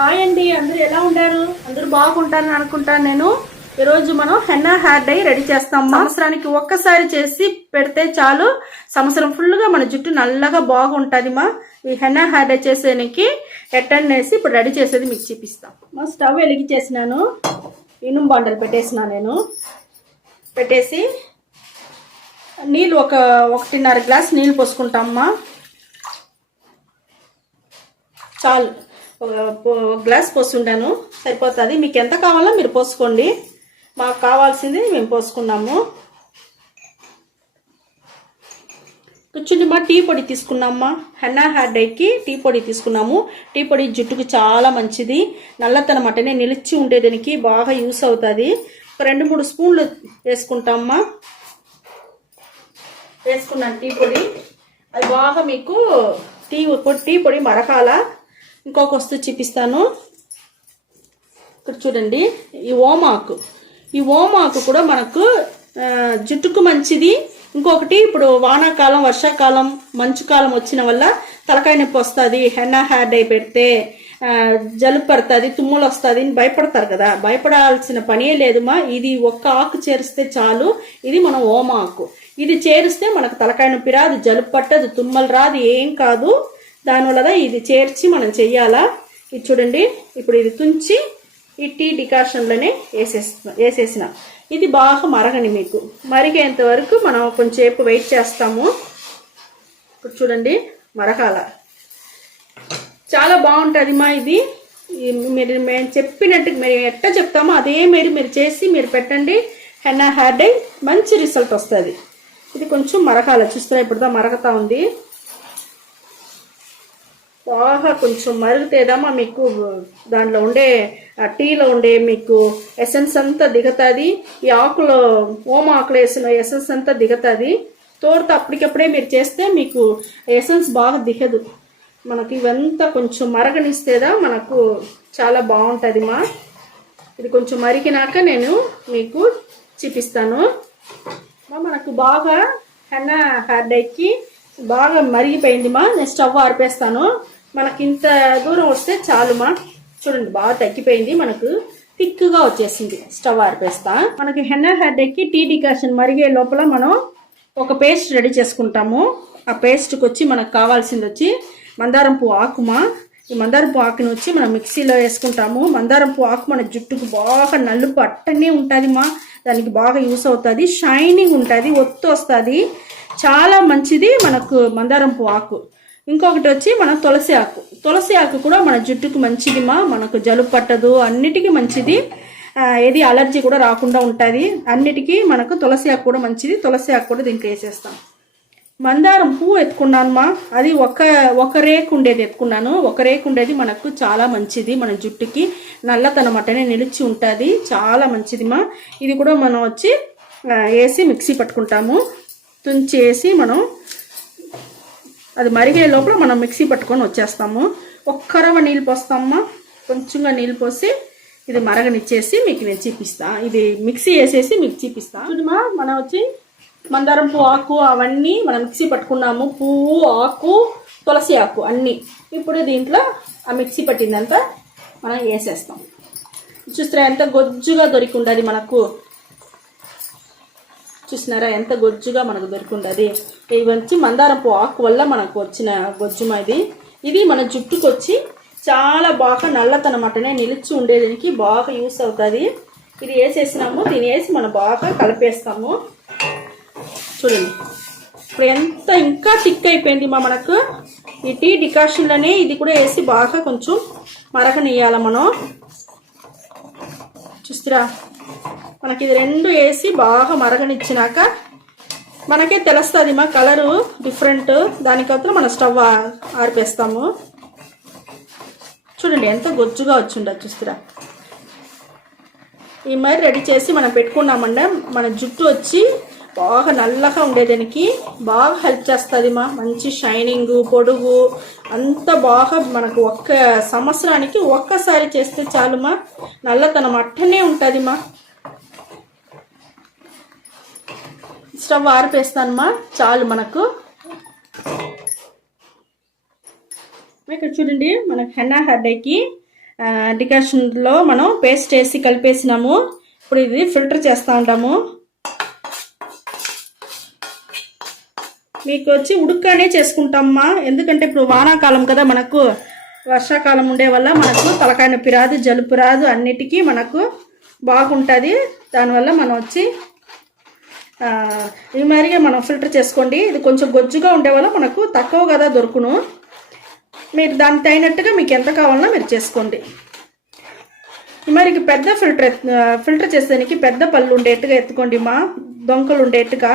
Hi అండి, అందరూ ఎలా ఉన్నారు? అందరూ బాగుంటారని అనుకుంటాను. నేను ఈరోజు మనం హెన్నా హెయిర్ డై రెడీ చేస్తాం. సంవత్సరానికి ఒక్కసారి చేసి పెడితే చాలు, సంవత్సరం ఫుల్గా మన జుట్టు నల్లగా బాగుంటుంది. ఈ హెన్నా హెయిర్ డై చేసేనికి ఎట్టనేసి ఇప్పుడు రెడీ చేసేది మీకు చూపిస్తాం. స్టవ్ వెలిగించేసినాను, ఇనుము బాండలు పెట్టేసినాను. నేను పెట్టేసి నీళ్ళు 1.5 గ్లాస్ నీళ్ళు పోసుకుంటామ్మా. చాలు, ఒక గ్లాస్ పోసుండాను, సరిపోతుంది. మీకు ఎంత కావాలో మీరు పోసుకోండి. మాకు కావాల్సింది మేము పోసుకున్నాము. కూర్చుండి టీ పొడి తీసుకున్నామ్మా. హెన్నా హెయిర్ డైకి టీ పొడి తీసుకున్నాము. టీ పొడి జుట్టుకు చాలా మంచిది, నల్లతనం అట్టనే నిలిచి ఉండేదానికి బాగా యూస్ అవుతుంది. ఒక 2-3 స్పూన్లు వేసుకుంటామ్మా. వేసుకున్నాను టీ పొడి. అది బాగా మీకు టీ పొడి మరకాల. ఇంకొక వస్తువు చూపిస్తాను. ఇక్కడ చూడండి, ఈ ఓమాకు కూడా మనకు జుట్టుకు మంచిది. ఇంకొకటి, ఇప్పుడు వానాకాలం, వర్షాకాలం, మంచు కాలం వచ్చిన వల్ల తలకాయ నొప్పి వస్తుంది, హెన్నా హెయిర్ డై పెడితే జలుబు పడుతుంది, తుమ్ములు వస్తుంది అని భయపడతారు కదా. భయపడాల్సిన పనే లేదుమా. ఇది ఒక్క ఆకు చేరిస్తే చాలు. ఇది మన ఓమాకు. ఇది చేరిస్తే మనకు తలకాయ నొప్పి రాదు, జలుబు పట్టదు, తుమ్మలు రాదు, ఏం కాదు. దానివల్ల ఇది చేర్చి మనం చెయ్యాలా. ఇది చూడండి, ఇప్పుడు ఇది తుంచి ఈ టీ డికాషన్లోనే వేసేసిన. ఇది బాగా మరగని, మీకు మరిగేంత వరకు మనం కొంచెంసేపు వెయిట్ చేస్తాము. ఇప్పుడు చూడండి, మరగాల. చాలా బాగుంటుంది ఇది. మేము చెప్పినట్టు మేము ఎట్లా చెప్తామో అదే మీరు చేసి మీరు పెట్టండి. హెన్నా హెయిర్ డై మంచి రిజల్ట్ వస్తుంది. ఇది కొంచెం మరగాల. చూస్తున్నా, ఇప్పుడు మరగతా ఉంది. బాగా కొంచెం మరుగుతేదమ్మా మీకు దాంట్లో ఉండే టీలో ఉండే మీకు ఎసెన్స్ అంతా దిగుతుంది. ఈ ఆకులో ఆకులు వేసిన ఎసెన్స్ అంతా దిగుతుంది. తోడుతో అప్పటికప్పుడే మీరు చేస్తే మీకు ఎసెన్స్ బాగా దిగదు. మనకి ఇవంతా కొంచెం మరగనిస్తేదా మనకు చాలా బాగుంటుంది. ఇది కొంచెం మరిగినాక నేను మీకు చూపిస్తాను. మనకు బాగా హెన్నా హెయిర్ డైకి బాగా మరిగిపోయింది. నేను స్టవ్ ఆర్పేస్తాను. మనకి ఇంత దూరం వస్తే చాలుమా. చూడండి, బాగా తగ్గిపోయింది, మనకు థిక్గా వచ్చేసింది. స్టవ్ ఆర్పేస్తా. మనకి హెన్నా హెయిర్ డైకి టీ డికాషన్ మరిగే లోపల మనం ఒక పేస్ట్ రెడీ చేసుకుంటాము. ఆ పేస్ట్కి వచ్చి మనకు కావాల్సింది వచ్చి మందారం పువ్వు ఆకుమా. ఈ మందారం పువ్వు ఆకుని వచ్చి మనం మిక్సీలో వేసుకుంటాము. మందారం పువ్వు ఆకు మన జుట్టుకు బాగా నలుపు అట్టనే ఉంటుంది. దానికి బాగా యూస్ అవుతుంది, షైనింగ్ ఉంటుంది, ఒత్తు వస్తుంది, చాలా మంచిది మనకు మందారం పువ్వు ఆకు. ఇంకొకటి వచ్చి మన తులసి ఆకు కూడా మన జుట్టుకు మంచిది. మనకు జలుబు పట్టదు, అన్నిటికీ మంచిది. ఏది అలర్జీ కూడా రాకుండా ఉంటుంది. అన్నిటికీ మనకు తులసి ఆకు కూడా మంచిది. తులసి ఆకు కూడా దీనికి వేసేస్తాం. మందారం పువ్వు ఎత్తుకున్నాను. అది ఒక రేకు ఉండేది ఎత్తుకున్నాను. ఒక రేకు ఉండేది మనకు చాలా మంచిది. మన జుట్టుకి నల్లతనం అట్టనే నిలిచి ఉంటుంది, చాలా మంచిది. ఇది కూడా మనం వచ్చి వేసి మిక్సీ పట్టుకుంటాము. తుంచి వేసి మనం అది మరిగే లోపల మనం మిక్సీ పట్టుకొని వచ్చేస్తాము. ఒక్కరవ నీళ్ళు పోస్తామా. కొంచెంగా నీళ్ళు పోసి ఇది మరగనిచ్చేసి మీకు నేను చూపిస్తా. ఇది మిక్సీ వేసేసి మీకు చూపిస్తా. చూడమా, మనం వచ్చి మందారం పువ్వు ఆకు అవన్నీ మనం మిక్సీ పట్టుకున్నాము. పువ్వు, ఆకు, తులసి ఆకు అన్నీ. ఇప్పుడు దీంట్లో ఆ మిక్సీ పట్టిందంతా మనం వేసేస్తాం. చూస్తారా ఎంత గొజ్జుగా దొరికి ఉండదు మనకు. చూసినారా ఎంత గొజ్జుగా మనకు దొరికింది. ఇవి వచ్చి మందారం పువ్వు ఆకు వల్ల మనకు వచ్చిన గొజ్జుమ. ఇది మన జుట్టుకు వచ్చి చాలా బాగా నల్లతనం అట్టనే నిలిచి ఉండేదానికి బాగా యూస్ అవుతుంది. ఇది వేసేసినాము. దీన్ని వేసి మనం బాగా కలిపేస్తాము. చూడండి, ఇప్పుడు ఎంత ఇంకా థిక్ అయిపోయింది మనకు. ఈ టీ డికాషన్లోనే ఇది కూడా వేసి బాగా కొంచెం మరగనియాల మనం. చూస్తారా, మనకి ఇది రెండు వేసి బాగా మరగనిచ్చినాక మనకే తెలుస్తుంది కలరు డిఫరెంట్. దానికవతల మన స్టవ్ ఆర్పేస్తాము. చూడండి ఎంత గొజ్జుగా వచ్చిండదు. చూస్తారా, ఈ మరి రెడీ చేసి మనం పెట్టుకున్నామంటే మన జుట్టు వచ్చి బాగా నల్లగా ఉండేదానికి బాగా హెల్ప్ చేస్తుంది. మంచి షైనింగ్, పొడుగు అంతా బాగా మనకు సంవత్సరానికి ఒక్కసారి చేస్తే చాలు. నల్లతనం అట్టనే ఉంటుంది. స్టవ్ ఆరిపేస్తానమ్మా, చాలు మనకు. ఇక్కడ చూడండి, మనకు హెన్నా హెయిర్ డైకి డికాషన్లో మనం పేస్ట్ వేసి కలిపేసినాము. ఇప్పుడు ఇది ఫిల్టర్ చేస్తూ ఉంటాము. మీకు వచ్చి ఉడుక్కనే చేసుకుంటామమ్మా, ఎందుకంటే ఇప్పుడు వానాకాలం కదా, మనకు వర్షాకాలం ఉండే వల్ల మనకు తలకాయ నొప్పి రాదు, జలుపు రాదు, అన్నిటికీ మనకు బాగుంటుంది. దానివల్ల మనం వచ్చి ఈ మాదిరిగా మనం ఫిల్టర్ చేసుకోండి. ఇది కొంచెం గొజ్జుగా ఉండే వల్ల మనకు తక్కువ కదా దొరుకును. మీరు దానికి తగినట్టుగా మీకు ఎంత కావాలన్నా మీరు చేసుకోండి. ఈ మాదిరికి పెద్ద ఫిల్టర్ చేసేదానికి పెద్ద పళ్ళు ఉండేట్టుగా ఎత్తుకోండి మా, దొంకలు ఉండేట్టుగా.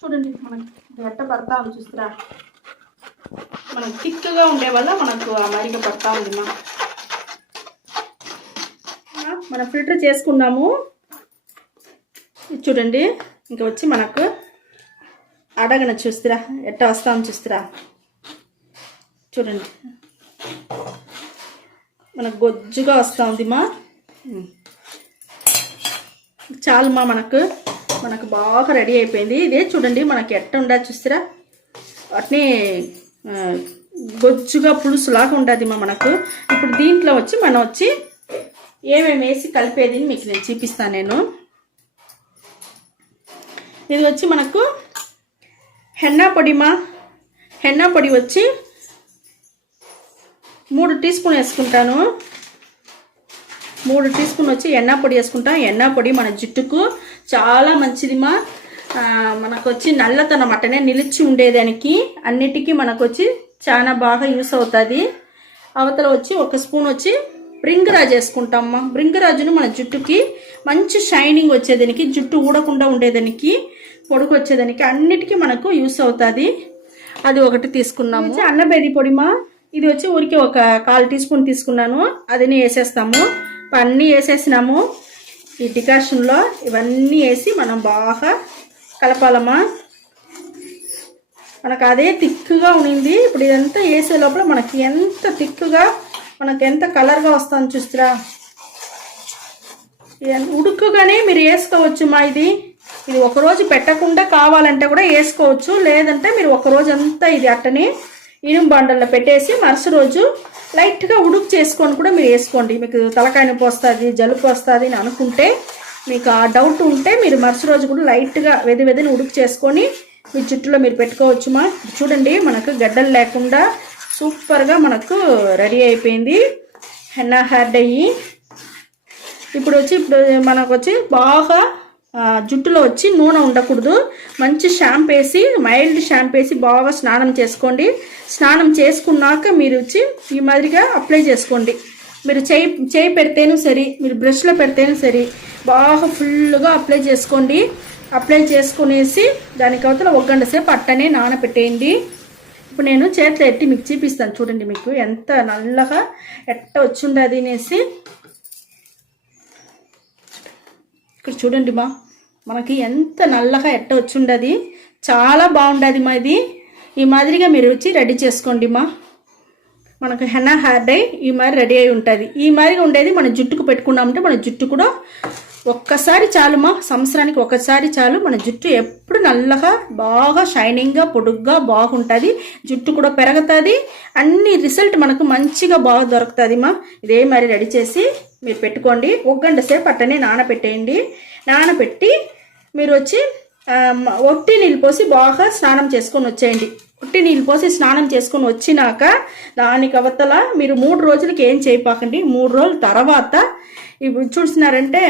చూడండి మనకి ఎట్ట పడతా ఉంది చూస్తారా, మనకు థిక్గా ఉండే వల్ల మనకు ఆ మాదిరిగా పడతా ఉంది మా. మనం ఫిల్టర్ చేసుకున్నాము. చూడండి ఇంకా వచ్చి మనకు అడగన చూస్తారా ఎట్ట వస్తామని చూస్తారా. చూడండి మనకు గొజ్జుగా వస్తూ ఉంది మా. చాలు మా, మనకు బాగా రెడీ అయిపోయింది. ఇదే చూడండి మనకి ఎట్ట ఉండదు చూస్తారా, వాటిని గొజ్జుగా పులుసులాగా ఉండదు మా మనకు. ఇప్పుడు దీంట్లో వచ్చి మనం వచ్చి ఏమేమి వేసి కలిపేది మీకు నేను చూపిస్తాను నేను. ఇది వచ్చి మనకు హెన్నా పొడి మా. హెన్నా పొడి వచ్చి 3 టీ స్పూన్ వేసుకుంటాను. 3 టీ స్పూన్ వచ్చి ఎన్నా పొడి వేసుకుంటాం. ఎన్నా పొడి మన జుట్టుకు చాలా మంచిది మా. మనకు వచ్చి నల్లతనం అట్టనే నిలిచి ఉండేదానికి అన్నిటికీ మనకు వచ్చి చాలా బాగా యూస్ అవుతుంది. అవతల వచ్చి 1 స్పూన్ వచ్చి బ్రింగరాజ్ వేసుకుంటామమ్మా. బ్రింగరాజును మన జుట్టుకి మంచి షైనింగ్ వచ్చేదానికి, జుట్టు ఊడకుండా ఉండేదానికి, పొడుగు వచ్చేదానికి అన్నిటికీ మనకు యూస్ అవుతుంది. అది ఒకటి తీసుకున్నాము. అన్నబేది పొడిమా. ఇది వచ్చి ఊరికి 1/4 టీ స్పూన్ తీసుకున్నాను. అదిని వేసేస్తాము. అన్నీ వేసేసినాము. ఈ డికాషన్లో ఇవన్నీ వేసి మనం బాగా కలపాలమ్మా. మనకు అదే థిక్గా ఉన్నింది. ఇప్పుడు ఇదంతా వేసే లోపల మనకి ఎంత థిక్గా, మనకు ఎంత కలర్గా వస్తుందని చూస్తారా. ఉడుకుగానే మీరు వేసుకోవచ్చు మా. ఇది ఒకరోజు పెట్టకుండా కావాలంటే కూడా వేసుకోవచ్చు, లేదంటే మీరు ఒకరోజు అంతా ఇది అట్టని ఇనుము బండల్లో పెట్టేసి మరుసటి రోజు లైట్గా ఉడుకు చేసుకొని కూడా మీరు వేసుకోండి. మీకు తలకాయ నొప్పి వస్తుంది, జలుపు వస్తుంది అని అనుకుంటే, మీకు ఆ డౌట్ ఉంటే మీరు మరుసటి రోజు కూడా లైట్గా వెదిని ఉడుకు చేసుకొని మీ జుట్టులో మీరు పెట్టుకోవచ్చు మా. చూడండి మనకు గడ్డలు లేకుండా సూపర్గా మనకు రెడీ అయిపోయింది హెన్నా హెయిర్ డై. ఇప్పుడు మనకు వచ్చి బాగా జుట్టులో వచ్చి నూనె ఉండకూడదు. మంచి షాంపూ వేసి, మైల్డ్ షాంపూ వేసి బాగా స్నానం చేసుకోండి. స్నానం చేసుకున్నాక మీరు వచ్చి ఈ మాదిరిగా అప్లై చేసుకోండి. మీరు చేయి పెడితేనూ సరే, మీరు బ్రష్లో పెడితేనూ సరే బాగా ఫుల్గా అప్లై చేసుకోండి. అప్లై చేసుకునేసి దానికి అవతల 1 గంట సేపు అట్టనే నానబెట్టేయండి. ఇప్పుడు నేను చేతిలో ఎట్టి మీకు చూపిస్తాను. చూడండి మీకు ఎంత నల్లగా ఎట్ట వచ్చిండది అనేసి. ఇక్కడ చూడండి మా, మనకి ఎంత నల్లగా ఎట్ట వచ్చిండది, చాలా బాగుండది మా. ఇది ఈ మాదిరిగా మీరు వచ్చి రెడీ చేసుకోండి మా. మనకు హెన్నా హెయిర్ డై ఈ మాదిరి రెడీ అయి ఉంటుంది. ఈ మాదిరిగా ఉండేది మన జుట్టుకు పెట్టుకున్నామంటే మన జుట్టు కూడా ఒక్కసారి చాలు మా, సంవత్సరానికి ఒకసారి చాలు. మన జుట్టు ఎప్పుడు నల్లగా బాగా షైనింగ్గా పొడుగ్గా బాగుంటుంది. జుట్టు కూడా పెరుగుతుంది. అన్ని రిజల్ట్ మనకు మంచిగా బాగా దొరుకుతుంది మా. ఇదే మరి రెడీ చేసి మీరు పెట్టుకోండి. 1 గంట సేపు అట్టనే నానబెట్టేయండి. నానబెట్టి మీరు వచ్చి ఒట్టి నీళ్ళు పోసి బాగా స్నానం చేసుకొని వచ్చేయండి. ఒట్టి నీళ్ళు పోసి స్నానం చేసుకొని వచ్చినాక దానికి అవతల మీరు 3 రోజులకి ఏం చేయపాకండి. 3 రోజుల తర్వాత ఇప్పుడు చూసినారంటే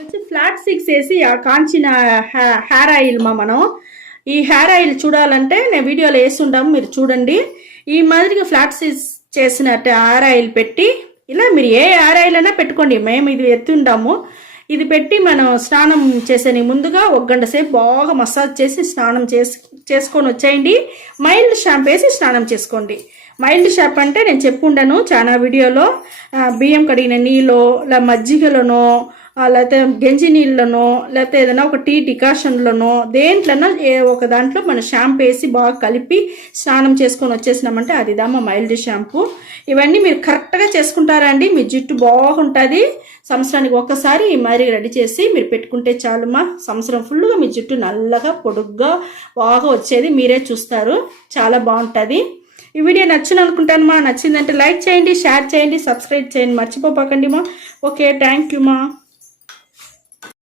వచ్చి ఫ్లాట్ సిక్స్ వేసి కాంచిన హెయిర్ ఆయిల్ మా. మనం ఈ హెయిర్ ఆయిల్ చూడాలంటే నేను వీడియోలో వేస్తుంటాము, మీరు చూడండి. ఈ మాదిరిగా ఫ్లాట్ సిక్స్ చేసినట్టు హెయిర్ ఆయిల్ పెట్టి, ఇలా మీరు ఏ హెయిర్ ఆయిల్ అయినా పెట్టుకోండి. మేము ఇది ఎత్తుంటాము. ఇది పెట్టి మనం స్నానం చేసేని ముందుగా 1 గంట సేపు బాగా మసాజ్ చేసి స్నానం చేసుకొని వచ్చేయండి. మైల్డ్ షాంపూ వేసి స్నానం చేసుకోండి. మైల్డ్ షాంపూ అంటే నేను చెప్పుండాను చాలా వీడియోలో. బియ్యం కడిగిన నీళ్ళో, లేదా మజ్జిగలోనో, లేకపోతే గంజి నీళ్ళలోనో, లేకపోతే ఏదైనా ఒక టీ డికాషన్లోనో, దేంట్లోనో ఒక దాంట్లో మనం షాంపూ వేసి బాగా కలిపి స్నానం చేసుకొని వచ్చేసినామంటే అది దామా మైల్డ్ షాంపూ. ఇవన్నీ మీరు కరెక్ట్గా చేసుకుంటారండి, మీ జుట్టు బాగుంటుంది. సంవత్సరానికి ఒక్కసారి ఈ మాదిరి రెడీ చేసి మీరు పెట్టుకుంటే చాలుమా. సంవత్సరం ఫుల్గా మీ జుట్టు నల్లగా పొడుగ్గా బాగా వచ్చేది మీరే చూస్తారు. చాలా బాగుంటుంది. ఈ వీడియో నచ్చింది అనుకుంటాను మా. నచ్చిందంటే లైక్ చేయండి, షేర్ చేయండి, సబ్స్క్రైబ్ చేయండి, మర్చిపోకండి మా. ఓకే, థ్యాంక్ యూ మా.